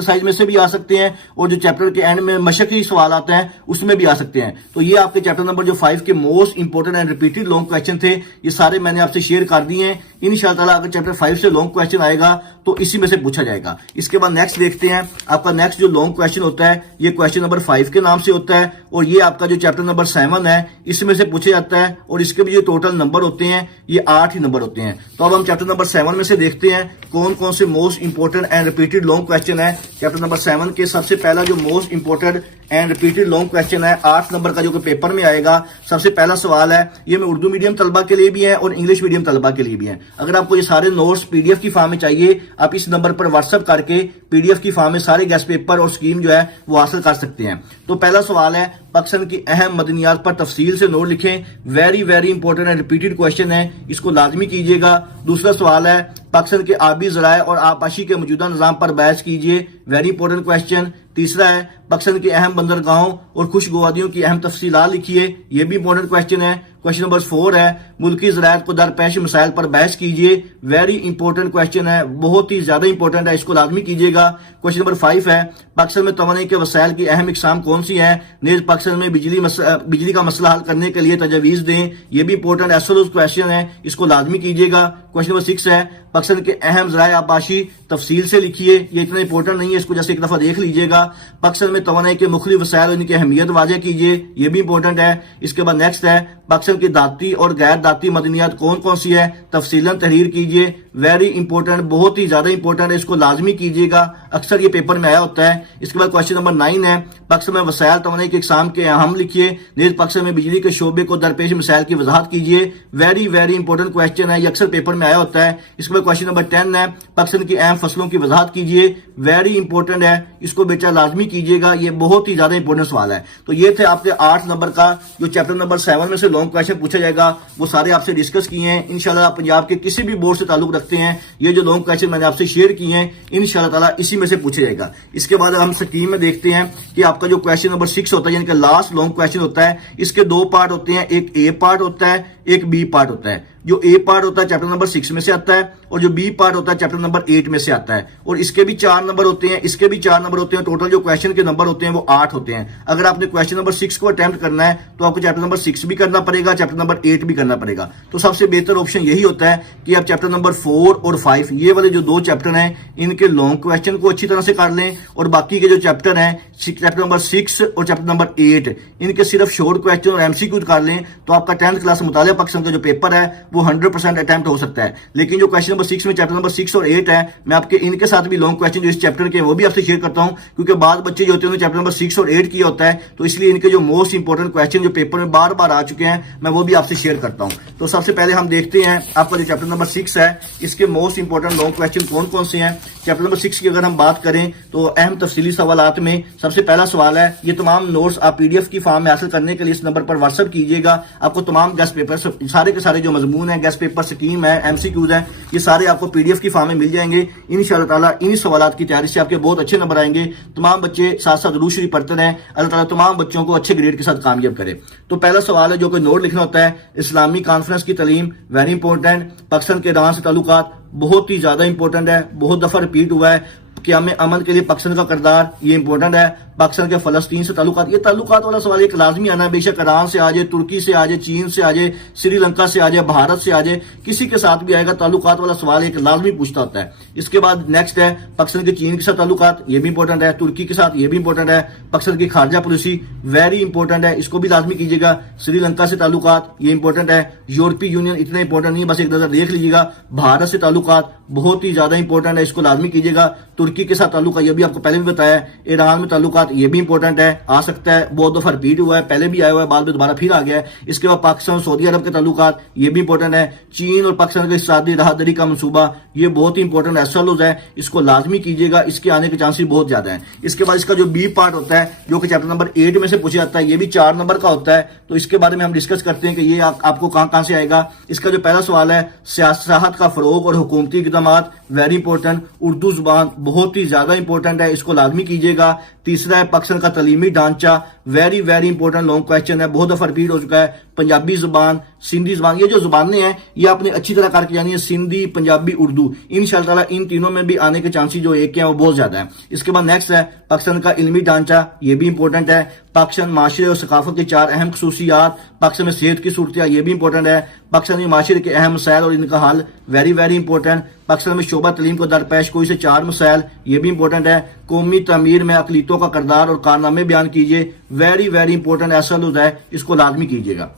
Exercise میں سے بھی آ سکتے ہیں اور جو چیپٹر کے اینڈ میں مشقی سوال آتا ہے اس میں بھی آ سکتے ہیں. تو یہ آپ کے چیپٹر نمبر جو 5 کے most important and repeated long question تھے یہ سارے میں نے آپ سے شیئر کر دیے ہیں. انشاءاللہ تعالیٰ اگر چیپٹر 5 سے لانگ کویسچن آئے گا تو اسی میں سے پوچھا جائے گا. اس کے بعد نیکسٹ دیکھتے ہیں. آپ کا نیکسٹ جو لانگ کویسچن ہوتا ہے یہ کویسچن نمبر 5 کے نام سے ہوتا ہے اور یہ آپ کا جو چیپٹر نمبر 7 ہے اس میں سے پوچھا جاتا ہے اور اس کے بھی جو ٹوٹل نمبر ہوتے ہیں یہ 8 ہی نمبر ہوتے ہیں. تو اب ہم چیپٹر نمبر 7 میں سے دیکھتے ہیں کون کون سے most important and repeated long question ہے. چیپٹر نمبر 7 کے سب سے پہلا جو most important and repeated long question ہے 8 نمبر کا جو کہ پیپر میں آئے گا. سب سے پہلا سوال ہے, یہ میں اردو میڈیم طلبہ کے لیے بھی ہے اور انگلش میڈیم طلبہ کے لیے بھی ہے. اگر آپ کو یہ سارے نوٹس پی ڈی ایف کی فارم میں چاہیے آپ اس نمبر پر واٹس ایپ کر کے پی ڈی ایف کی فارم میں سارے گیسٹ پیپر اور اسکیم جو ہے وہ حاصل کر سکتے ہیں. تو پہلا سوال ہے, پاکستان کی اہم مدنیات پر تفصیل سے نوٹ لکھیں. Very very important and repeated question ہے, اس کو لازمی کیجیے گا. دوسرا سوال ہے, پاکستان کے آبی ذرائع اور آبپاشی کے موجودہ نظام پر بحث کیجیے. Very important question. تیسرا ہے, پاکستان کے اہم بندرگاہوں اور خشک وادیوں کی اہم تفصیلات لکھیے. یہ بھی امپورٹنٹ کویسچن ہے. کویسچن نمبر 4 ہے, ملکی زراعت کو درپیش مسائل پر بحث کیجیے. ویری امپورٹنٹ کویسچن ہے, بہت ہی زیادہ امپورٹنٹ ہے, اس کو لازمی کیجیے گا. کویسچن نمبر 5 ہے, پاکستان میں توانائی کے وسائل کی اہم اقسام کون سی ہیں؟ نیز پاکستان میں بجلی کا مسئلہ حل کرنے کے لیے تجاویز دیں. یہ بھی امپورٹنٹ ایسولوز کویسچن ہے, اس کو لازمی کیجیے گا. کویسچن نمبر 6 ہے, پاکستان کے اہم ذرائع آبپاشی تفصیل سے لکھیے. یہ اتنا امپورٹنٹ نہیں ہے, اس کو جیسے ایک دفعہ دیکھ لیجیے گا. پاکستان میں توانائی کے مختلف وسائل اور ان کی اہمیت واضح کیجیے. یہ بھی امپورٹنٹ ہے. اس کے بعد نیکسٹ ہے, پاکستان کی ذاتی اور غیر ذاتی مدنیات کون کون سی ہے؟ تفصیلاً تحریر کیجیے. ویری امپورٹنٹ, بہت ہی زیادہ امپورٹنٹ ہے, اس کو لازمی کیجیے گا. اکثر یہ پیپر میں آیا ہوتا ہے. اس کے بعد کویسچن نمبر 9 ہے, پاکستان میں وسائل توانائی کے اقسام کے اہم لکھیے. نیز پاکستان میں بجلی کے شعبے کو درپیش مسائل کی وضاحت کیجیے. ویری ویری امپورٹنٹ کویسچن ہے, یہ اکثر پیپر میں آیا ہوتا ہے. اس کے بعد کویسچن نمبر 10 ہے, پاکستان کی اہم فصلوں کی وضاحت کیجیے. ویری امپورٹنٹ ہے, اس کو بیٹا لازمی کیجیے گا. یہ بہت ہی زیادہ امپورٹنٹ سوال ہے. تو یہ تھے آپ کے 8 نمبر کا جو چیپٹر نمبر 7 میں سے لانگ کویسچن پوچھا جائے گا, وہ سارے آپ سے ڈسکس کیے ہیں. انشاءاللہ آپ پنجاب کے کسی بھی بورڈ سے تعلق رکھتے ہیں, یہ جو لانگ کویسچن میں نے آپ سے شیئر کیے ہیں انشاءاللہ تعالیٰ اسی میں سے پوچھا جائے گا. اس کے بعد ہم سکیم میں دیکھتے ہیں کہ آپ کا جو کویسچن نمبر 6 ہوتا ہے یعنی کہ لاسٹ لانگ کویسچن ہوتا ہے, اس کے 2 پارٹ ہوتے ہیں. ایک اے پارٹ ہوتا ہے, ایک بی پارٹ ہوتا ہے. جو اے پارٹ ہوتا ہے چیپٹر نمبر 6 میں سے آتا ہے اور جو بی پارٹ ہوتا ہے چیپٹر نمبر 8 میں سے آتا ہے. اور اس کے بھی 4 نمبر ہوتے ہیں, اس کے بھی 4 نمبر ہوتے ہیں. ٹوٹل جو کویسچن کے نمبر ہوتے ہیں وہ 8 ہوتے ہیں. اگر آپ نے کویسچن نمبر 6 کو اٹیمپٹ کرنا ہے تو آپ کو چیپٹر نمبر 6 بھی کرنا پڑے گا, چیپٹر نمبر 8 بھی کرنا پڑے گا. تو سب سے بہتر آپشن یہی ہوتا ہے کہ آپ چیپٹر نمبر 4 اور 5 یہ والے جو 2 چیپٹر ہیں ان کے لانگ کویسچن کو اچھی طرح سے کر لیں, اور باقی کے جو چیپٹر ہیں چیپٹر نمبر 6 اور چیپٹر نمبر 8 ان کے صرف شارٹ کویسچن اور MCQ کر لیں. تو آپ کا 10th کلاس مطالعہ پاکستان کا جو پیپر ہے وہ 100% اٹیمپٹ ہو سکتا ہے. لیکن جو کویسچن نمبر 6 میں چیپٹر نمبر 6 اور 8 ہے, میں آپ کے ان کے ساتھ بھی لانگ کویسچن جو اس چیپٹر کے وہ بھی آپ سے شیئر کرتا ہوں, کیونکہ بعض بچے جو ہوتے ہیں چیپٹر نمبر 6 اور 8 کیا ہوتا ہے, تو اس لیے ان کے جو موسٹ امپورٹنٹ کویسچن جو پیپر میں بار بار آ چکے ہیں میں وہ بھی آپ سے شیئر کرتا ہوں. تو سب سے پہلے ہم دیکھتے ہیں آپ کا جو چیپٹر نمبر 6 ہے اس کے موسٹ امپورٹنٹ لانگ کویسچن کون کون سے ہیں. چیپٹر نمبر 6 کی اگر ہم بات کریں تو اہم تفصیلی سوالات میں سب سے پہلا سوال ہے, یہ تمام نوٹس آپ پی ڈی ایف کی فارم میں حاصل کرنے کے لیے اس نمبر پر واٹس ایپ کیجیے گا. آپ کو تمام گیسٹ پیپر سارے کے سارے جو مضمون ہیں, گیسٹ پیپر, سکیم ہے, MCQs ہیں, یہ سارے آپ کو پی ڈی ایف کی فارم میں مل جائیں گے. انشاءاللہ تعالیٰ انہی سوالات کی تیاری سے آپ کے بہت اچھے نمبر آئیں گے. تمام بچے ساتھ ساتھ درود شریف پڑھتے رہیں, اللہ تعالیٰ تمام بچوں کو اچھے گریڈ کے ساتھ کامیاب کرے. تو پہلا سوال ہے جو کہ نوٹ لکھنا ہوتا ہے, اسلامی کانفرنس کی تعلیم. Very important. پاکستان کے ایران سے تعلقات بہت ہی زیادہ امپورٹنٹ ہے, بہت دفعہ ریپیٹ ہوا ہے. قیام امن کے لیے پاکستان کا کردار, یہ امپورٹنٹ ہے. پاکستان کے فلسطین سے تعلقات, یہ تعلقات والا سوال ایک لازمی آنا ہے. بے شک ایران سے آ جائے, ترکی سے آ جائے, چین سے آ جائے, سری لنکا سے آ جائے, بھارت سے آ جائے, کسی کے ساتھ بھی آئے گا, تعلقات والا سوال ایک لازمی پوچھتا ہوتا ہے. اس کے بعد نیکسٹ ہے پاکستان کے چین کے ساتھ تعلقات, یہ بھی امپورٹنٹ ہے. ترکی کے ساتھ, یہ بھی امپورٹنٹ ہے. پاکستان کی خارجہ پالیسی ویری امپورٹنٹ ہے, اس کو بھی لازمی کیجیے گا. سری لنکا سے تعلقات, یہ امپورٹنٹ ہے. یورپی یونین اتنا امپورٹنٹ نہیں, بس ایک نظر دیکھ لیجیے گا. بھارت سے تعلقات بہت ہی زیادہ امپورٹنٹ ہے, اس کو لازمی کیجیے گا. ترکی کے ساتھ تعلقات, یہ بھی آپ کو پہلے بھی بتایا ہے. ایران میں تعلقات, یہ بھی امپورٹنٹ ہے, آ سکتا ہے, بہت دفعہ ریپیٹ ہوا ہے, پہلے بھی آیا ہوا ہے, بعد میں دوبارہ پھر آ گیا ہے. اس کے بعد پاکستان اور سعودی عرب کے تعلقات, یہ بھی امپورٹنٹ ہے. چین اور پاکستان کے اقتصادی راہداری کا منصوبہ, یہ بہت ہی امپورٹنٹ ایسولوز ہے, اس کو لازمی کیجیے گا, اس کے آنے کے چانسز بہت زیادہ ہیں. اس کے بعد اس کا جو بی پارٹ ہوتا ہے جو کہ چیپٹر نمبر 8 میں سے پوچھا جاتا ہے, یہ بھی 4 نمبر کا ہوتا ہے. تو اس کے بارے میں ہم ڈسکس کرتے ہیں کہ یہ آپ کو کہاں سے آئے گا. اس کا جو پہلا سوال ہے, سیاست کا فروغ اور حکومتی اقدامات. Very important. اردو زبان بہت ہی زیادہ امپورٹنٹ ہے, اس کو لازمی کیجیے گا. تیسرا ہے پاکستان کا تعلیمی ڈھانچہ، very very important long question ہے، بہت دفعہ ریپیٹ ہو چکا ہے۔ پنجابی زبان، سندھی زبان، یہ جو زبانیں ہیں یہ آپ نے اچھی طرح کر کے جانی ہے، سندھی، پنجابی، اردو، انشاءاللہ تعالیٰ ان تینوں میں بھی آنے کے چانسز جو ایک ہیں وہ بہت زیادہ ہیں۔ اس کے بعد نیکسٹ ہے پاکستان کا علمی ڈھانچہ، یہ بھی امپورٹنٹ ہے۔ پاکستان معاشرے اور ثقافت کی 4 اہم خصوصیات، پاکستان میں صحت کی صورتحال، یہ بھی امپورٹنٹ ہے۔ پاکستانی معاشرے کے اہم مسائل اور ان کا حل، ویری ویری امپورٹنٹ۔ پاکستان میں شعبہ تعلیم کو درپیش کوئی سے 4 مسائل، یہ بھی امپورٹنٹ ہے۔ قومی تعمیر میں اقلیتوں کا کردار اور کارنامے بیان کیجیے، ویری ویری امپورٹنٹ، ایسا لفظ ہے اس کو لازمی کیجیے گا۔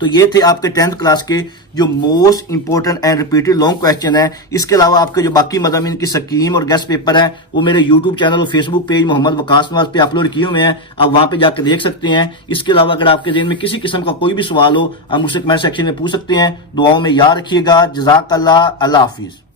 تو یہ تھے آپ کے 10th کلاس کے جو most important and repeated long question ہیں۔ اس کے علاوہ آپ کے جو باقی مضامین کی سکیم اور گیسٹ پیپر ہیں وہ میرے یوٹیوب چینل اور فیس بک پیج محمد وقاص نواز پہ اپلوڈ کیے ہوئے ہیں، آپ وہاں پہ جا کے دیکھ سکتے ہیں۔ اس کے علاوہ اگر آپ کے ذہن میں کسی قسم کا کوئی بھی سوال ہو آپ مجھ سے کمنٹ سیکشن میں پوچھ سکتے ہیں۔ دعاؤں میں یاد رکھیے گا۔ جزاک اللہ، اللہ حافظ۔